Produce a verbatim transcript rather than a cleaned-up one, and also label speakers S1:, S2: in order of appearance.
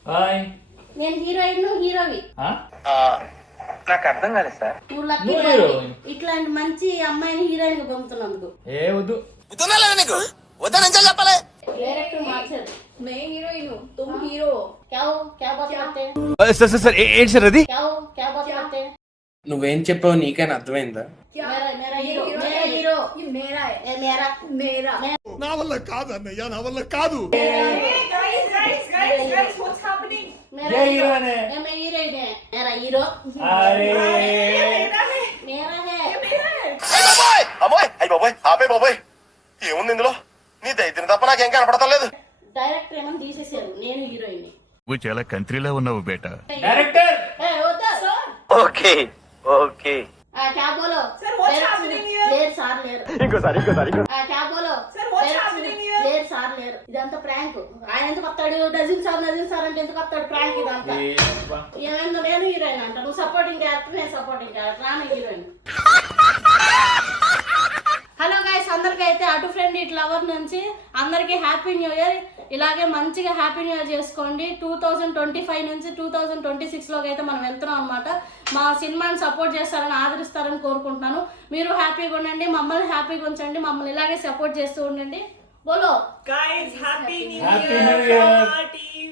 S1: Hi.
S2: నేను heroine నువ్వు హీరోవి.
S3: నాకు అర్థం కాలేదు సార్.
S2: నువ్వు లక్కీ
S1: నువ్వు హీరోయిన్.
S2: ఇట్లాంటి మంచి అమ్మాయిని హీరోయిన్ గా పంపుతున్నందుకు.
S1: ఏ వద్దు.
S2: డైరెక్టర్ మార్చారు.
S4: मैं हीरोइन हूँ, तुम हीरो हो।
S2: क्या हो क्या बात करते हैं
S5: సార్ సార్ సార్ ఏంటి సార్ అది?
S2: क्या हो क्या बात करते हैं
S3: నువ్వేం చెప్పావు నీకైనా అర్థమైందా?
S4: क्या?
S2: मेरा मेरा
S4: ये
S2: हीरो
S4: हीरो
S2: मेरा
S4: है,
S2: हीरो
S4: ये मेरा है,
S2: ए मेरा
S4: मेरा।
S5: నా వల్ల కాదు అన్నయ్య, నా వల్ల కాదు.
S4: Guys, guys, guys, guys, what's happening?
S2: मेरा
S1: ये
S2: हीरो
S1: हीरोइन है।
S2: ए मैं हीरोइन है मेरा हीरो
S1: అరే
S4: मेरा है,
S2: मेरा है
S4: ये मेरा है।
S6: బాబాయ్ అమ్మాయి అయ్యి బాబాయ్ ఆపే బాబాయ్ ఏముంది ఇందులో నీ దైత్యం తప్ప నాకేం కనపడతా లేదు.
S2: డైరెక్టర్ ఏమని తీసేసారు. నేను హీరోయిన్.
S7: నువ్వు చాలా కంట్రీలో ఉన్నావు బేటా.
S1: డైరెక్టర్.
S2: ए होता
S4: Sir,
S6: ఓకే ఓకే
S2: आ क्या बोलो
S4: Sir, what's
S2: लेर-
S4: happening here?
S2: लेर सार लेर
S6: ఇంకోసారి ఇంకోసారి
S2: ఆ क्या बोलो
S4: Sir, what's
S2: లేరు,
S4: happening here?
S2: లేరు సార్ లేరు. ఇదంతా ప్రాంక్. ఆయన ఎందుకు వస్తాడు? డజిన్ సార్ డజిన్ సార్ అంటే ఎందుకు వస్తాడు? ప్రాంక్ ఇదంతా. ఏమైందో నేను హీరోయిన్ అంట. నువ్వు సపోర్టింగ్ క్యారెక్టర్, నేను సపోర్టింగ్ క్యారెక్టర్. ఆమె హీరోయిన్. హలో గైస్, అందరికీ అయితే అటు ఫ్రెండ్ ఇట్ లవర్ నుంచి అందరికీ హ్యాపీ న్యూ ఇయర్. ఇలాగే మంచిగా హ్యాపీ న్యూ ఇయర్ చేసుకోండి. టూ థౌజండ్ ట్వంటీ ఫైవ్ నుంచి టూ థౌజండ్ ట్వంటీ సిక్స్లోకి అయితే మనం వెళ్తున్నాం అనమాట. మా సినిమాని సపోర్ట్ చేస్తారని, ఆదరిస్తారని కోరుకుంటున్నాను. మీరు హ్యాపీగా ఉండండి, మమ్మల్ని హ్యాపీగా ఉంచండి, మమ్మల్ని ఇలాగే సపోర్ట్ చేస్తూ ఉండండి. బోలో
S4: guys, happy new
S1: Happy
S4: year
S1: New
S4: from
S1: Year.
S4: our team.